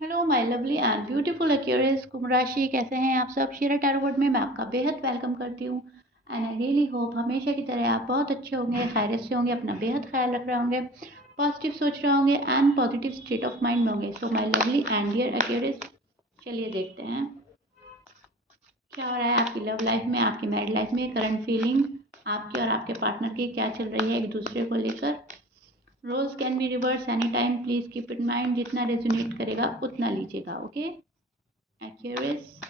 Hello my lovely and beautiful Aquarius कुंभ राशि, कैसे हैं आप सब। शेरा टैरो वर्ड में मैं आपका बेहद वेलकम करती हूँ एंड आई रियली होप हमेशा की तरह आप बहुत अच्छे होंगे, खैरियत से होंगे, अपना बेहद ख्याल रख रहे होंगे, पॉजिटिव सोच रहे होंगे and positive state of mind में होंगे। So my lovely and dear Aquarius, चलिए देखते हैं क्या हो रहा है आपकी लव लाइफ में, आपकी मैरिड लाइफ में। करंट फीलिंग आपकी और आपके पार्टनर की क्या चल रही है एक दूसरे को लेकर। Roles can be reverse any time, please keep in mind, जितना रेजोनेट करेगा उतना लीजिएगा। Okay Aquarius.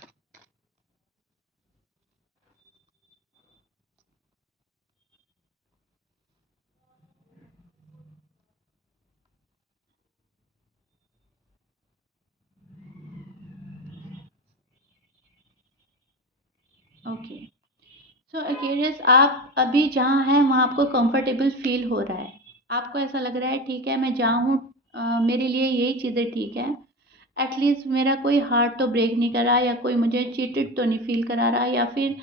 Okay, so Aquarius, आप अभी जहाँ हैं वहाँ आपको कंफर्टेबल फील हो रहा है। आपको ऐसा लग रहा है ठीक है मैं जहाँ हूँ, मेरे लिए यही चीज़ें ठीक है। एटलीस्ट मेरा कोई हार्ट तो ब्रेक नहीं कर रहा, या कोई मुझे चीटेड तो नहीं फील करा रहा, या फिर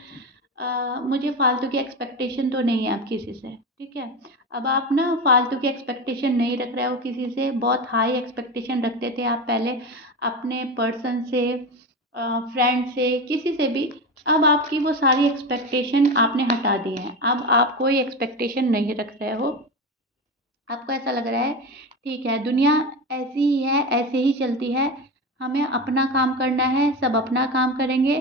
मुझे फालतू की एक्सपेक्टेशन तो नहीं है आप किसी से। ठीक है, अब आप ना फालतू की एक्सपेक्टेशन नहीं रख रहे हो किसी से। बहुत हाई एक्सपेक्टेशन रखते थे आप पहले अपने पर्सन से, फ्रेंड से, किसी से भी। अब आपकी वो सारी एक्सपेक्टेशन आपने हटा दी है। अब आप कोई एक्सपेक्टेशन नहीं रख रहे हो। आपको ऐसा लग रहा है ठीक है दुनिया ऐसी ही है, ऐसे ही चलती है, हमें अपना काम करना है, सब अपना काम करेंगे।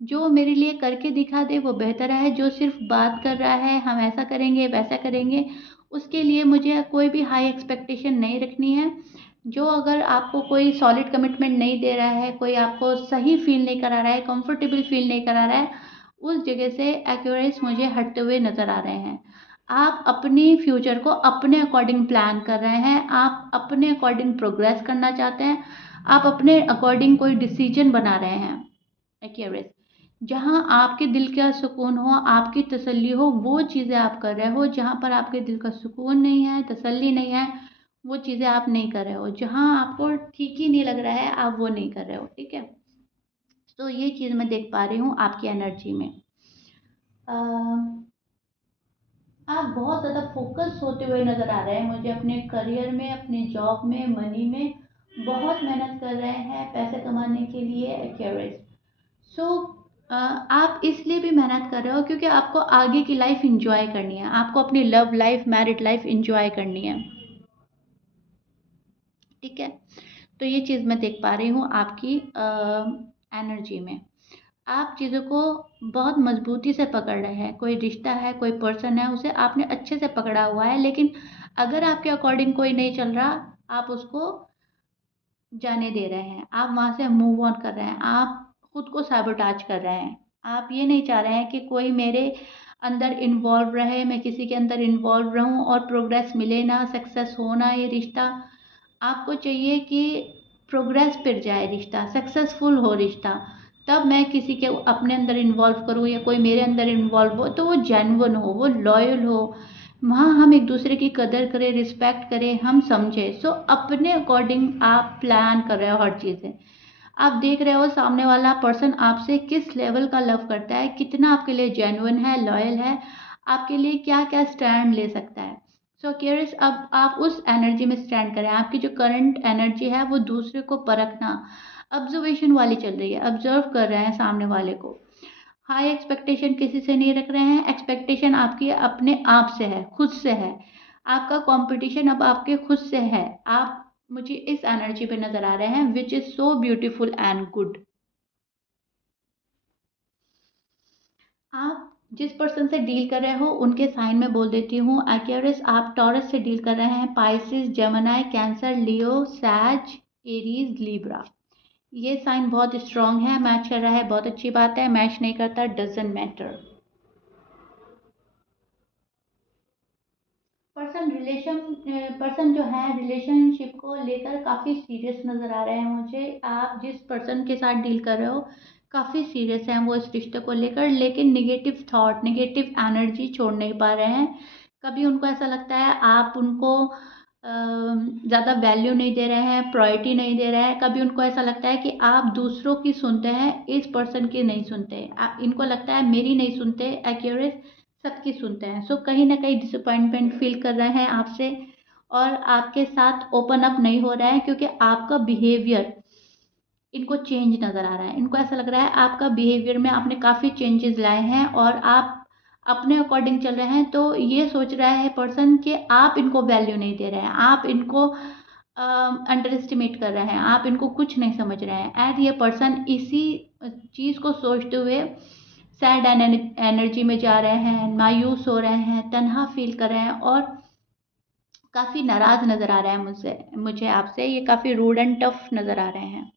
जो मेरे लिए करके दिखा दे वो बेहतर है। जो सिर्फ बात कर रहा है हम ऐसा करेंगे वैसा करेंगे, उसके लिए मुझे कोई भी हाई एक्सपेक्टेशन नहीं रखनी है। जो अगर आपको कोई सॉलिड कमिटमेंट नहीं दे रहा है, कोई आपको सही फील नहीं करा रहा है, कंफर्टेबल फील नहीं करा रहा है, उस जगह से एक्यूरेस मुझे हटते हुए नज़र आ रहे हैं। आप अपनी फ्यूचर को अपने अकॉर्डिंग प्लान कर रहे हैं, आप अपने अकॉर्डिंग प्रोग्रेस करना चाहते हैं, आप अपने अकॉर्डिंग कोई डिसीजन बना रहे हैं। एक्यूरेस, जहाँ आपके दिल का सुकून हो, आपकी तसल्ली हो, वो चीज़ें आप कर रहे हो। जहाँ पर आपके दिल का सुकून नहीं है, तसल्ली नहीं है, वो चीज़ें आप नहीं कर रहे हो। जहाँ आपको ठीक ही नहीं लग रहा है आप वो नहीं कर रहे हो। ठीक है, तो ये चीज़ मैं देख पा रही हूँ आपकी एनर्जी में। आप बहुत ज़्यादा फोकस होते हुए नज़र आ रहे हैं मुझे, अपने करियर में, अपने जॉब में, मनी में बहुत मेहनत कर रहे हैं पैसे कमाने के लिए एक्यूरेट। सो आप इसलिए भी मेहनत कर रहे हो क्योंकि आपको आगे की लाइफ इंजॉय करनी है, आपको अपनी love life, married life enjoy करनी है। ठीक है, तो ये चीज़ मैं देख पा रही हूँ आपकी एनर्जी में। आप चीज़ों को बहुत मजबूती से पकड़ रहे हैं। कोई रिश्ता है, कोई पर्सन है, उसे आपने अच्छे से पकड़ा हुआ है, लेकिन अगर आपके अकॉर्डिंग कोई नहीं चल रहा, आप उसको जाने दे रहे हैं, आप वहाँ से मूव ऑन कर रहे हैं, आप खुद को सैबोटाज कर रहे हैं। आप ये नहीं चाह रहे हैं कि कोई मेरे अंदर इन्वॉल्व रहे, मैं किसी के अंदर इन्वॉल्व रहूं और प्रोग्रेस मिले ना, सक्सेस हो ना ये रिश्ता। आपको चाहिए कि प्रोग्रेस पर जाए रिश्ता, सक्सेसफुल हो रिश्ता, तब मैं किसी के अपने अंदर इन्वॉल्व करूँ या कोई मेरे अंदर इन्वॉल्व हो तो वो जेन्युइन हो, वो लॉयल हो, वहाँ हम एक दूसरे की कदर करें, रिस्पेक्ट करें, हम समझें। सो अपने अकॉर्डिंग आप प्लान कर रहे हो हर चीज़ें। आप देख रहे हो सामने वाला पर्सन आपसे किस लेवल का लव करता है, कितना आपके लिए जेन्युइन है, लॉयल है, आपके लिए क्या क्या स्टैंड ले सकता है। सो क्यूरियस, अब आप उस एनर्जी में स्टैंड करें। आपकी जो करंट एनर्जी है वो दूसरे को परखना, ऑब्जर्वेशन वाली चल रही है, ऑब्जर्व कर रहे हैं सामने वाले को। हाई एक्सपेक्टेशन किसी से नहीं रख रहे हैं, एक्सपेक्टेशन आपकी अपने आप से है, खुद से है। आपका कंपटीशन अब आपके खुद से है। आप मुझे इस एनर्जी पे नजर आ रहे हैं which is so beautiful and good. आप जिस पर्सन से डील कर रहे हो उनके साइन में बोल देती हूँ। एक्वेरियस, आप टॉरस से डील कर रहे हैं, पाइसिस, जेमिनी, कैंसर, लियो, सैज, एरीज, लिब्रा। ये साइन बहुत स्ट्रांग है, मैच कर रहा है, बहुत अच्छी बात है। मैच नहीं करता, डजेंट मैटर। पर्सन जो है रिलेशनशिप को लेकर काफ़ी सीरियस नज़र आ रहे हैं मुझे। आप जिस पर्सन के साथ डील कर रहे हो काफ़ी सीरियस हैं वो इस रिश्ते को लेकर, लेकिन निगेटिव थॉट, निगेटिव एनर्जी छोड़ नहीं पा रहे हैं। कभी उनको ऐसा लगता है आप उनको ज़्यादा वैल्यू नहीं दे रहे हैं, प्रायोरिटी नहीं दे रहे हैं। कभी उनको ऐसा लगता है कि आप दूसरों की सुनते हैं, इस पर्सन की नहीं सुनते। इनको लगता है मेरी नहीं सुनते, एक्यूरेट सबकी सुनते हैं। सो कहीं ना कहीं डिसअपॉइंटमेंट फील कर रहे हैं आपसे, और आपके साथ ओपन अप नहीं हो रहा है क्योंकि आपका बिहेवियर इनको चेंज नज़र आ रहा है। इनको ऐसा लग रहा है आपका बिहेवियर में आपने काफ़ी चेंजेस लाए हैं और आप अपने अकॉर्डिंग चल रहे हैं। तो ये सोच रहा है पर्सन कि आप इनको वैल्यू नहीं दे रहे हैं, आप इनको अंडर एस्टिमेट कर रहे हैं, आप इनको कुछ नहीं समझ रहे हैं। एंड ये पर्सन इसी चीज़ को सोचते हुए सैड एनर्जी में जा रहे हैं, मायूस हो रहे हैं, तन्हा फील कर रहे हैं और काफ़ी नाराज़ नज़र आ रहा है मुझे आपसे। ये काफ़ी रूड एंड टफ नज़र आ रहे हैं।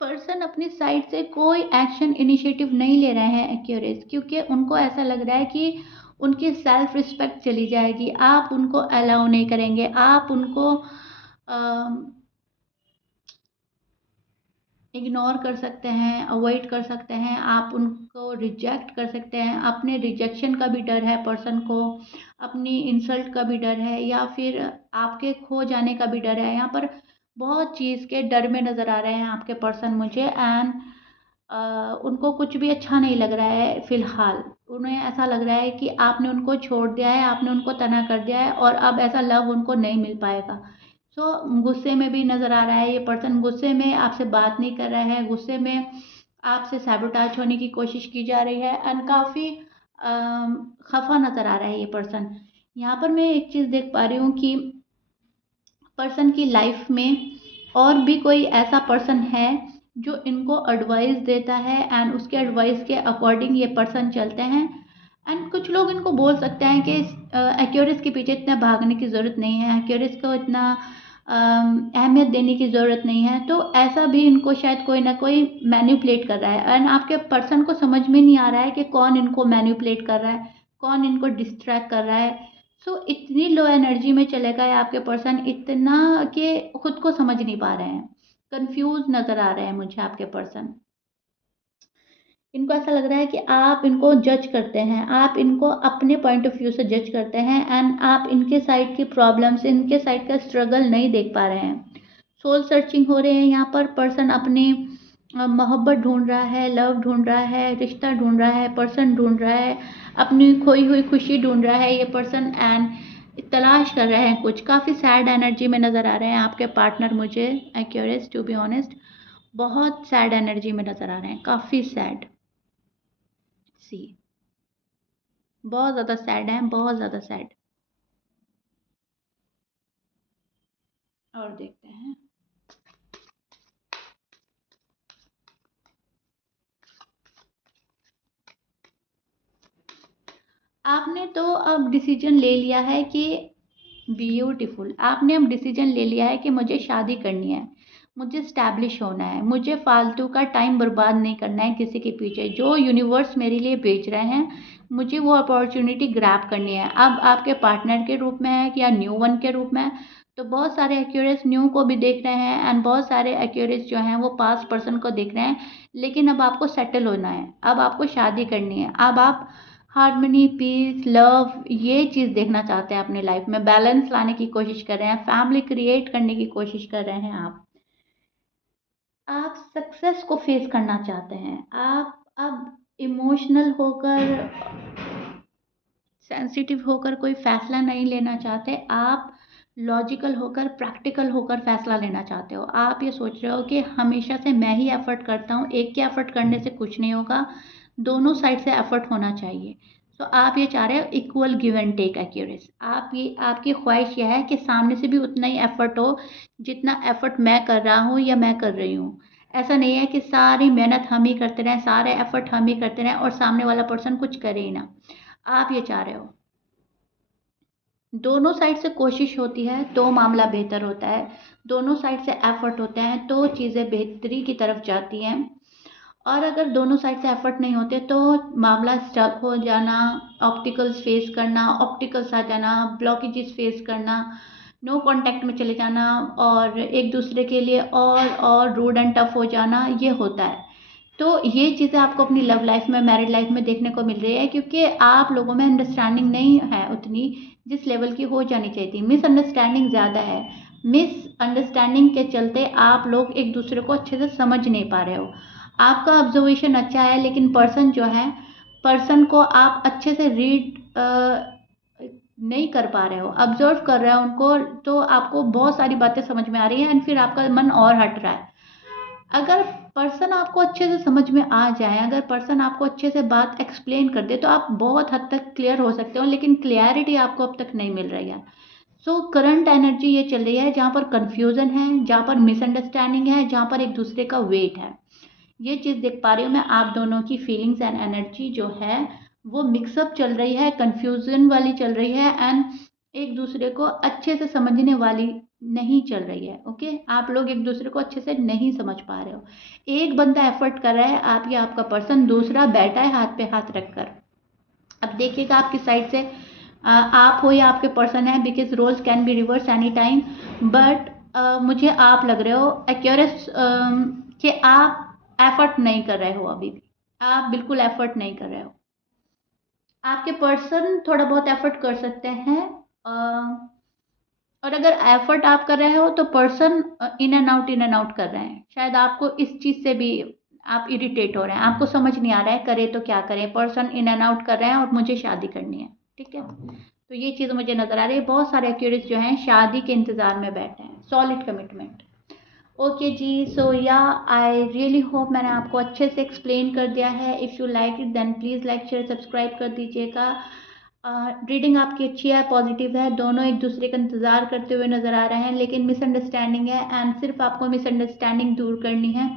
पर्सन अपनी साइड से कोई एक्शन इनिशिएटिव नहीं ले रहे हैं एक्यूरेस, क्योंकि उनको ऐसा लग रहा है कि उनकी सेल्फ रिस्पेक्ट चली जाएगी, आप उनको अलाउ नहीं करेंगे, आप उनको इग्नोर कर सकते हैं, अवॉइड कर सकते हैं, आप उनको रिजेक्ट कर सकते हैं। अपने रिजेक्शन का भी डर है पर्सन को, अपनी इंसल्ट का भी डर है, या फिर आपके खो जाने का भी डर है। यहाँ पर बहुत चीज़ के डर में नज़र आ रहे हैं आपके पर्सन मुझे। एंड उनको कुछ भी अच्छा नहीं लग रहा है फ़िलहाल। उन्हें ऐसा लग रहा है कि आपने उनको छोड़ दिया है, आपने उनको तनहा कर दिया है और अब ऐसा लव उनको नहीं मिल पाएगा। गुस्से में भी नज़र आ रहा है ये पर्सन, गुस्से में आपसे बात नहीं कर रहा है, गुस्से में आपसे सैबोटाज होने की कोशिश की जा रही है एंड काफ़ी खफा नज़र आ रहा है ये पर्सन। यहाँ पर मैं एक चीज़ देख पा रही हूँ कि पर्सन की लाइफ में और भी कोई ऐसा पर्सन है जो इनको एडवाइस देता है एंड उसके एडवाइस के अकॉर्डिंग ये पर्सन चलते हैं। एंड कुछ लोग इनको बोल सकते हैं कि एक्यूरेस के पीछे इतना भागने की ज़रूरत नहीं है, एक्यूरेस को इतना अहमियत देने की ज़रूरत नहीं है। तो ऐसा भी इनको शायद कोई ना कोई मैनिपुलेट कर रहा है एंड आपके पर्सन को समझ में नहीं आ रहा है कि कौन इनको मैनिपुलेट कर रहा है, कौन इनको डिस्ट्रैक्ट कर रहा है। इतनी लो एनर्जी में चले गए आपके पर्सन, इतना कि खुद को समझ नहीं पा रहे हैं, कंफ्यूज नज़र आ रहे हैं मुझे आपके पर्सन। इनको ऐसा लग रहा है कि आप इनको जज करते हैं, आप इनको अपने पॉइंट ऑफ व्यू से जज करते हैं एंड आप इनके साइड की प्रॉब्लम्स, इनके साइड का स्ट्रगल नहीं देख पा रहे हैं। सोल सर्चिंग हो रहे हैं यहाँ पर। पर्सन अपनी मोहब्बत ढूंढ रहा है, लव ढूंढ रहा है, रिश्ता ढूंढ रहा है, पर्सन ढूंढ रहा है, अपनी खोई हुई खुशी ढूंढ रहा है ये पर्सन एंड तलाश कर रहे हैं कुछ। काफ़ी सैड एनर्जी में नज़र आ रहे हैं आपके पार्टनर मुझे एक्यूरेस, टू बी ऑनेस्ट बहुत सैड एनर्जी में नज़र आ रहे हैं, काफ़ी सैड सी, बहुत ज़्यादा सैड है, बहुत ज़्यादा सैड। और देखते हैं, आपने तो अब डिसीजन ले लिया है कि ब्यूटीफुल, आपने अब डिसीजन ले लिया है कि मुझे शादी करनी है, मुझे स्टैब्लिश होना है, मुझे फालतू का टाइम बर्बाद नहीं करना है किसी के पीछे। जो यूनिवर्स मेरे लिए भेज रहे हैं मुझे वो अपॉर्चुनिटी ग्रैब करनी है। अब आपके पार्टनर के रूप में है या न्यू वन के रूप में है, तो बहुत सारे एक्यूरेस न्यू को भी देख रहे हैं एंड बहुत सारे एक्यूरेस जो हैं वो पास्ट पर्सन को देख रहे हैं। लेकिन अब आपको सेटल होना है, अब आपको शादी करनी है, अब आप हार्मनी, पीस, लव ये चीज़ देखना चाहते हैं अपनी लाइफ में, बैलेंस लाने की कोशिश कर रहे हैं, फैमिली क्रिएट करने की कोशिश कर रहे हैं। आप सक्सेस को फेस करना चाहते हैं। आप अब इमोशनल होकर, सेंसिटिव होकर कोई फैसला नहीं लेना चाहते। आप लॉजिकल होकर, प्रैक्टिकल होकर फैसला लेना चाहते हो। आप ये सोच रहे हो कि हमेशा से मैं ही एफर्ट करता हूँ, एक के एफर्ट करने से कुछ नहीं होगा, दोनों साइड से एफर्ट होना चाहिए। आप ये चाह रहे हो equal give and take accuracy. आप ये, आपकी ख्वाहिश यह है कि सामने से भी उतना ही एफर्ट हो जितना एफर्ट मैं कर रहा हूँ या मैं कर रही हूँ। ऐसा नहीं है कि सारी मेहनत हम ही करते रहें, सारे एफर्ट हम ही करते रहें और सामने वाला पर्सन कुछ करे ही ना। आप ये चाह रहे हो। दोनों साइड से कोशिश होती है तो मामला बेहतर होता है, दोनों साइड से एफर्ट होते हैं तो चीज़ें बेहतरी की तरफ जाती हैं। और अगर दोनों साइड से एफर्ट नहीं होते तो मामला स्टक हो जाना, ऑब्स्टिकल्स फेस करना, ऑब्स्टिकल्स आ जाना, ब्लॉकेजेस फेस करना, नो कांटेक्ट में चले जाना और एक दूसरे के लिए और रूड एंड टफ हो जाना, ये होता है। तो ये चीज़ें आपको अपनी लव लाइफ में, मैरिड लाइफ में देखने को मिल रही है, क्योंकि आप लोगों में अंडरस्टैंडिंग नहीं है उतनी जिस लेवल की हो जानी चाहिए थी। मिसअंडरस्टैंडिंग ज़्यादा है। मिसअंडरस्टैंडिंग के चलते आप लोग एक दूसरे को अच्छे से समझ नहीं पा रहे हो। आपका ऑब्जर्वेशन अच्छा है लेकिन पर्सन जो है, पर्सन को आप अच्छे से रीड नहीं कर पा रहे हो, ऑब्जर्व कर रहे हो उनको, तो आपको बहुत सारी बातें समझ में आ रही हैं एंड फिर आपका मन और हट रहा है। अगर पर्सन आपको अच्छे से समझ में आ जाए, अगर पर्सन आपको अच्छे से बात एक्सप्लेन कर दे, तो आप बहुत हद तक क्लियर हो सकते हो, लेकिन क्लियरिटी आपको अब तक नहीं मिल रही है। सो करंट एनर्जी ये चल रही है जहाँ पर कन्फ्यूजन है, जहाँ पर मिसअंडरस्टैंडिंग है, जहाँ पर एक दूसरे का वेट है। ये चीज़ देख पा रही हूँ मैं, आप दोनों की फीलिंग्स एंड एनर्जी जो है वो मिक्सअप चल रही है, कन्फ्यूजन वाली चल रही है एंड एक दूसरे को अच्छे से समझने वाली नहीं चल रही है। ओके, आप लोग एक दूसरे को अच्छे से नहीं समझ पा रहे हो। एक बंदा एफर्ट कर रहा है, आप या आपका पर्सन, दूसरा बैठा है हाथ पे हाथ रखकर। अब देखिएगा आपकी साइड से आप हो या आपके पर्सन है, because roles can be reverse any time, but मुझे आप लग रहे हो एक्यूरेस कि आप एफर्ट नहीं कर रहे हो, अभी भी आप बिल्कुल एफर्ट नहीं कर रहे हो। आपके पर्सन थोड़ा बहुत एफर्ट कर सकते हैं, और अगर एफर्ट आप कर रहे हो तो पर्सन इन एंड आउट कर रहे हैं। शायद आपको इस चीज़ से भी आप इरिटेट हो रहे हैं, आपको समझ नहीं आ रहा है करे तो क्या करें, पर्सन इन एंड आउट कर रहे हैं और मुझे शादी करनी है। ठीक है, तो ये चीज़ मुझे नज़र आ रही है। बहुत सारे एक्यूरेट्स जो हैं शादी के इंतज़ार में बैठे हैं, सॉलिड कमिटमेंट। ओके जी, सो या आई रियली होप मैंने आपको अच्छे से एक्सप्लेन कर दिया है। If you like it then please like share subscribe कर दीजिएगा। रीडिंग आपकी अच्छी है, पॉजिटिव है, दोनों एक दूसरे का इंतज़ार करते हुए नज़र आ रहे हैं, लेकिन मिसअंडरस्टैंडिंग है एंड सिर्फ आपको मिसअंडरस्टैंडिंग दूर करनी है,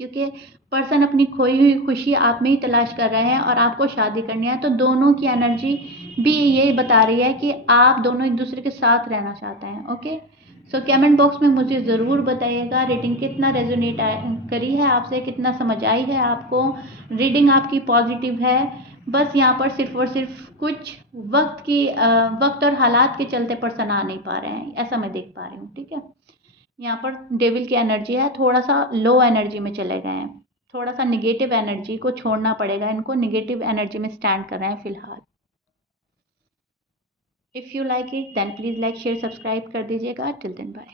क्योंकि पर्सन अपनी खोई हुई खुशी आप में ही तलाश कर रहे हैं और आपको शादी करनी है। तो दोनों की एनर्जी भी ये बता रही है कि आप दोनों एक दूसरे के साथ रहना चाहते हैं। ओके, सो कमेंट बॉक्स में मुझे ज़रूर बताइएगा रीडिंग कितना रेजोनेट करी है आपसे, कितना समझ आई है आपको। रीडिंग आपकी पॉजिटिव है, बस यहाँ पर सिर्फ और सिर्फ कुछ वक्त और हालात के चलते पर्सन आ नहीं पा रहे हैं, ऐसा मैं देख पा रही हूँ। ठीक है, यहाँ पर डेविल की एनर्जी है, थोड़ा सा लो एनर्जी में चले गए हैं, थोड़ा सा निगेटिव एनर्जी को छोड़ना पड़ेगा इनको, निगेटिव एनर्जी में स्टैंड कर रहे हैं फिलहाल। If you like it then please like share subscribe कर दीजिएगा। Till then bye.